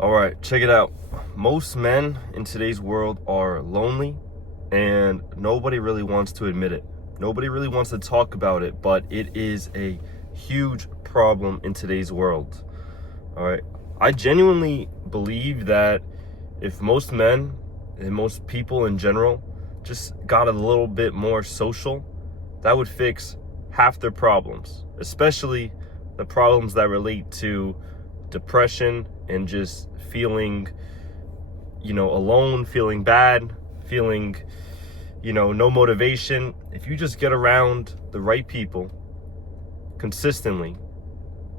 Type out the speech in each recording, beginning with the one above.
All right, check it out. Most men in today's world are lonely, and nobody really wants to admit it. Nobody really wants to talk about it, but it is a huge problem in today's world. All right, I genuinely believe that if most men and most people in general just got a little bit more social, that would fix half their problems, especially the problems that relate to depression and just feeling, alone, feeling bad, feeling, no motivation. If you just get around the right people consistently,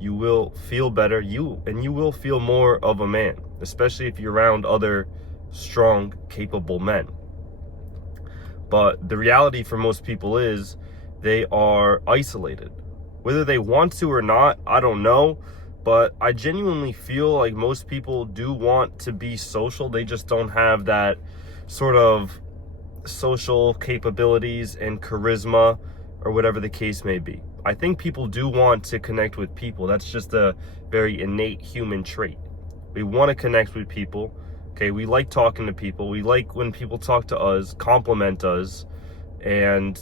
you will feel better. You will feel more of a man, especially if you're around other strong, capable men. But the reality for most people is they are isolated. Whether they want to or not, I don't know. But I genuinely feel like most people do want to be social. They just don't have that sort of social capabilities and charisma or whatever the case may be. I think people do want to connect with people. That's just a very innate human trait. We want to connect with people. Okay, we like talking to people. We like when people talk to us, compliment us, and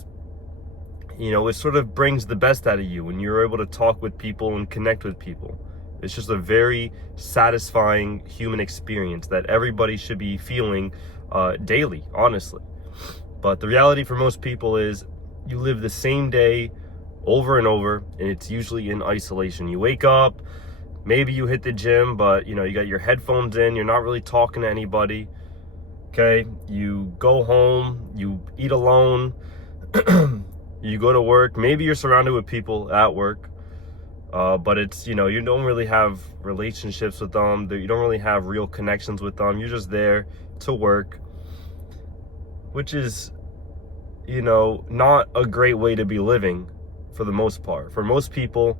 it sort of brings the best out of you when you're able to talk with people and connect with people. It's just a very satisfying human experience that everybody should be feeling daily, honestly. But the reality for most people is you live the same day over and over, and it's usually in isolation. You wake up, maybe you hit the gym, but you got your headphones in, you're not really talking to anybody. Okay, you go home, you eat alone, you go to work, maybe you're surrounded with people at work, but it's, you don't really have relationships with them, you don't really have real connections with them, you're just there to work, which is, not a great way to be living for the most part. For most people,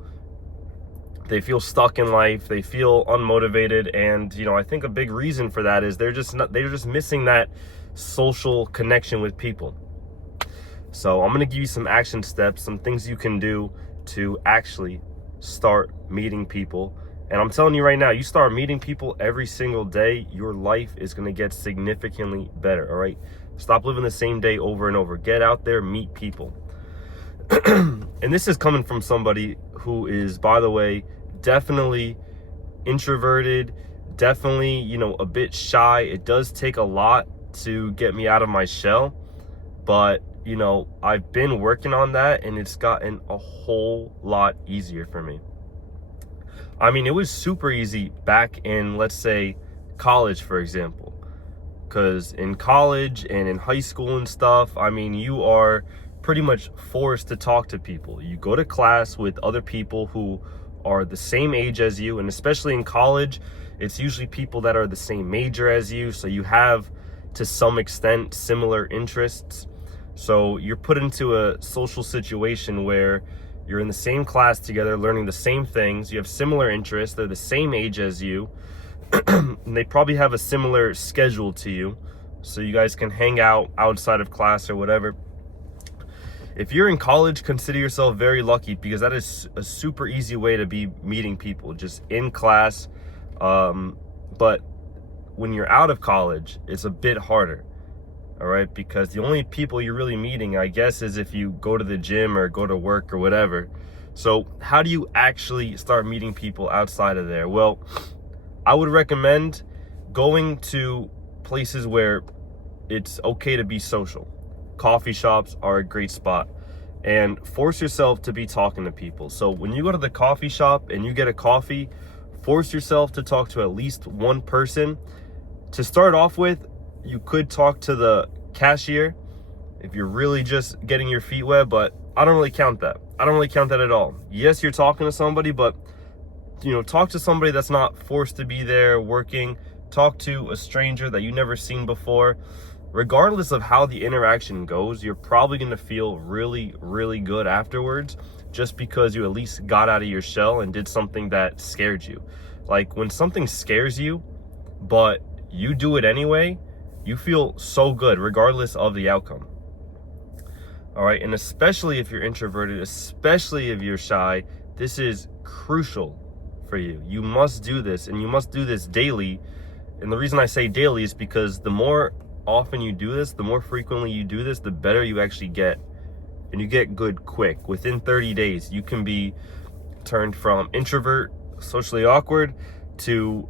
they feel stuck in life, they feel unmotivated, and I think a big reason for that is they're just missing that social connection with people. So I'm going to give you some action steps, some things you can do to actually start meeting people. And I'm telling you right now, you start meeting people every single day, your life is going to get significantly better. All right, stop living the same day over and over. Get out there, meet people. And this is coming from somebody who is, by the way, definitely introverted, definitely, a bit shy. It does take a lot to get me out of my shell, but I've been working on that, and it's gotten a whole lot easier for me. I mean, it was super easy back in, let's say, college, for example, because in college and in high school and stuff, I mean, you are pretty much forced to talk to people. You go to class with other people who are the same age as you, and especially in college, it's usually people that are the same major as you, so you have, to some extent, similar interests. So you're put into a social situation where you're in the same class together, learning the same things, you have similar interests, they're the same age as you, and they probably have a similar schedule to you, so you guys can hang out outside of class or whatever. If you're in college, consider yourself very lucky, because that is a super easy way to be meeting people, just in class. But when you're out of college, it's a bit harder. All right, because the only people you're really meeting, I guess, is if you go to the gym or go to work or whatever. So how do you actually start meeting people outside of there? Well, I would recommend going to places where it's okay to be social. Coffee shops are a great spot, and force yourself to be talking to people. So when you go to the coffee shop and you get a coffee, force yourself to talk to at least one person. To start off with, you could talk to the cashier if you're really just getting your feet wet, but I don't really count that. I don't really count that at all. Yes, you're talking to somebody, but talk to somebody that's not forced to be there working. Talk to a stranger that you've never seen before. Regardless of how the interaction goes, you're probably going to feel really, really good afterwards, just because you at least got out of your shell and did something that scared you. Like, when something scares you, but you do it anyway, you feel so good regardless of the outcome. All right, and especially if you're introverted, especially if you're shy, this is crucial for you. You must do this, and you must do this daily. And the reason I say daily is because the more often you do this, the more frequently you do this, the better you actually get. And you get good quick. Within 30 days, you can be turned from introvert, socially awkward, to,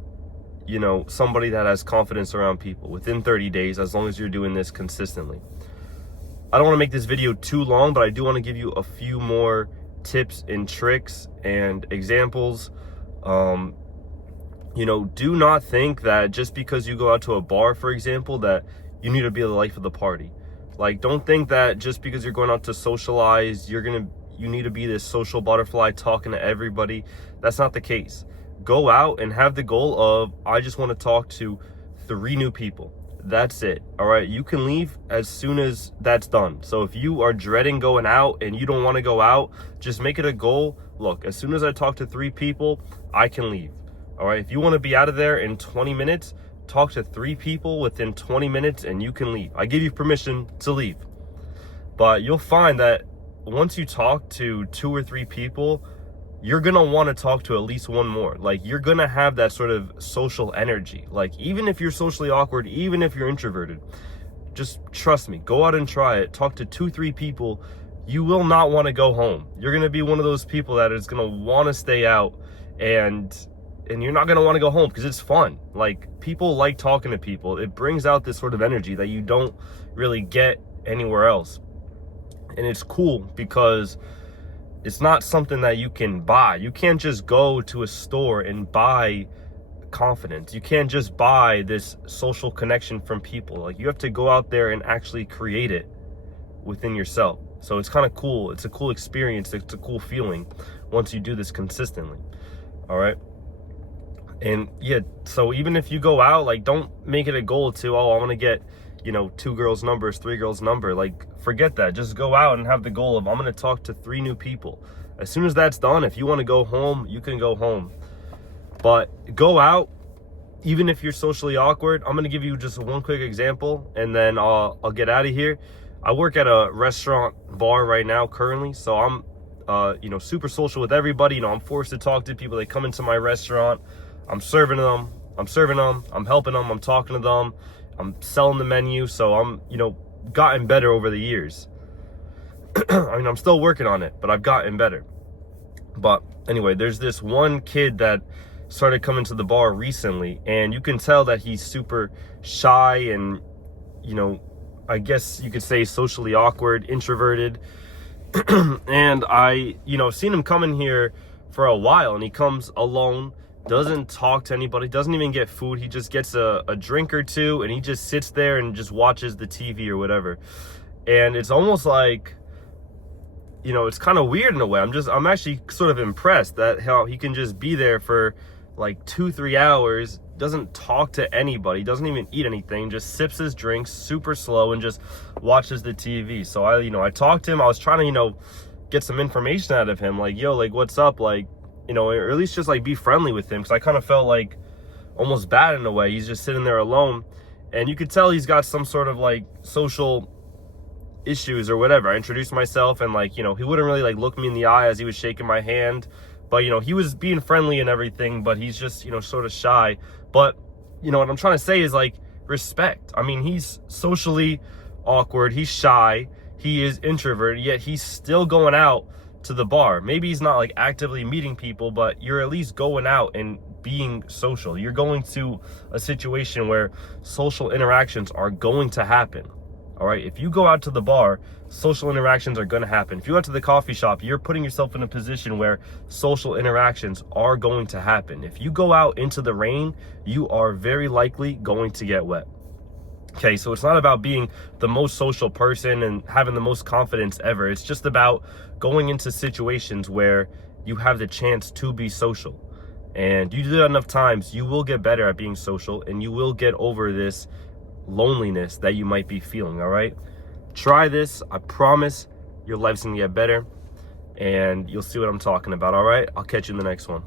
you know, somebody that has confidence around people within 30 days, as long as you're doing this consistently. I don't want to make this video too long, but I do want to give you a few more tips and tricks and examples. You know, do not think that just because you go out to a bar, for example, that you need to be the life of the party. Like, don't think that just because you're going out to socialize, you need to be this social butterfly talking to everybody. That's not the case. Go out and have the goal of, I just want to talk to 3 new people. That's it. All right. You can leave as soon as that's done. So if you are dreading going out and you don't want to go out, just make it a goal. Look, as soon as I talk to 3 people, I can leave. All right. If you want to be out of there in 20 minutes, talk to 3 people within 20 minutes and you can leave. I give you permission to leave. But you'll find that once you talk to 2 or 3 people, you're going to want to talk to at least one more. Like, you're going to have that sort of social energy. Like, even if you're socially awkward, even if you're introverted, just trust me, go out and try it. Talk to 2, 3 people. You will not want to go home. You're going to be one of those people that is going to want to stay out, and you're not going to want to go home because it's fun. Like, people like talking to people. It brings out this sort of energy that you don't really get anywhere else. And it's cool because it's not something that you can buy. You can't just go to a store and buy confidence. You can't just buy this social connection from people. Like, you have to go out there and actually create it within yourself. So it's kind of cool. It's a cool experience. It's a cool feeling once you do this consistently. All right. And yeah, so even if you go out, like, don't make it a goal to, oh, I want to get, you know, 2 girls' numbers, 3 girls' number. Like, forget that. Just go out and have the goal of, I'm going to talk to 3 new people. As soon as that's done, if you want to go home, you can go home. But go out, even if you're socially awkward. I'm going to give you just one quick example, and then I'll get out of here. I work at a restaurant bar right now currently, so I'm, you know, super social with everybody. You know, I'm forced to talk to people. They come into my restaurant. I'm serving them, I'm helping them, I'm talking to them, I'm selling the menu. So I'm, you know, gotten better over the years. I mean, I'm still working on it, but I've gotten better. But anyway, there's this one kid that started coming to the bar recently, and you can tell that he's super shy and, you know, I guess you could say socially awkward, introverted. And I, you know, seen him come in here for a while, and he comes alone, doesn't talk to anybody, doesn't even get food. He just gets a drink or 2, and he just sits there and just watches the TV or whatever. And it's almost like, you know, it's kind of weird in a way. I'm actually sort of impressed that how he can just be there for like 2-3 hours, doesn't talk to anybody, doesn't even eat anything, just sips his drinks super slow and just watches the TV. So I talked to him. I was trying to, you know, get some information out of him, like, yo, like, what's up, like, you know, or at least just like be friendly with him, because I kind of felt like almost bad in a way. He's just sitting there alone, and you could tell he's got some sort of like social issues or whatever. I introduced myself, and like, you know, he wouldn't really like look me in the eye as he was shaking my hand, but you know, he was being friendly and everything, but he's just, you know, sort of shy. But you know what I'm trying to say is, like, respect. I mean, he's socially awkward, he's shy, he is introverted, yet he's still going out to the bar. Maybe he's not like actively meeting people, but you're at least going out and being social. You're going to a situation where social interactions are going to happen. All right, if you go out to the bar, social interactions are going to happen. If you go out to the coffee shop, you're putting yourself in a position where social interactions are going to happen. If you go out into the rain, you are very likely going to get wet. Okay, so it's not about being the most social person and having the most confidence ever. It's just about going into situations where you have the chance to be social. And you do that enough times, you will get better at being social, and you will get over this loneliness that you might be feeling. All right, try this. I promise your life's gonna get better, and you'll see what I'm talking about. All right, I'll catch you in the next one.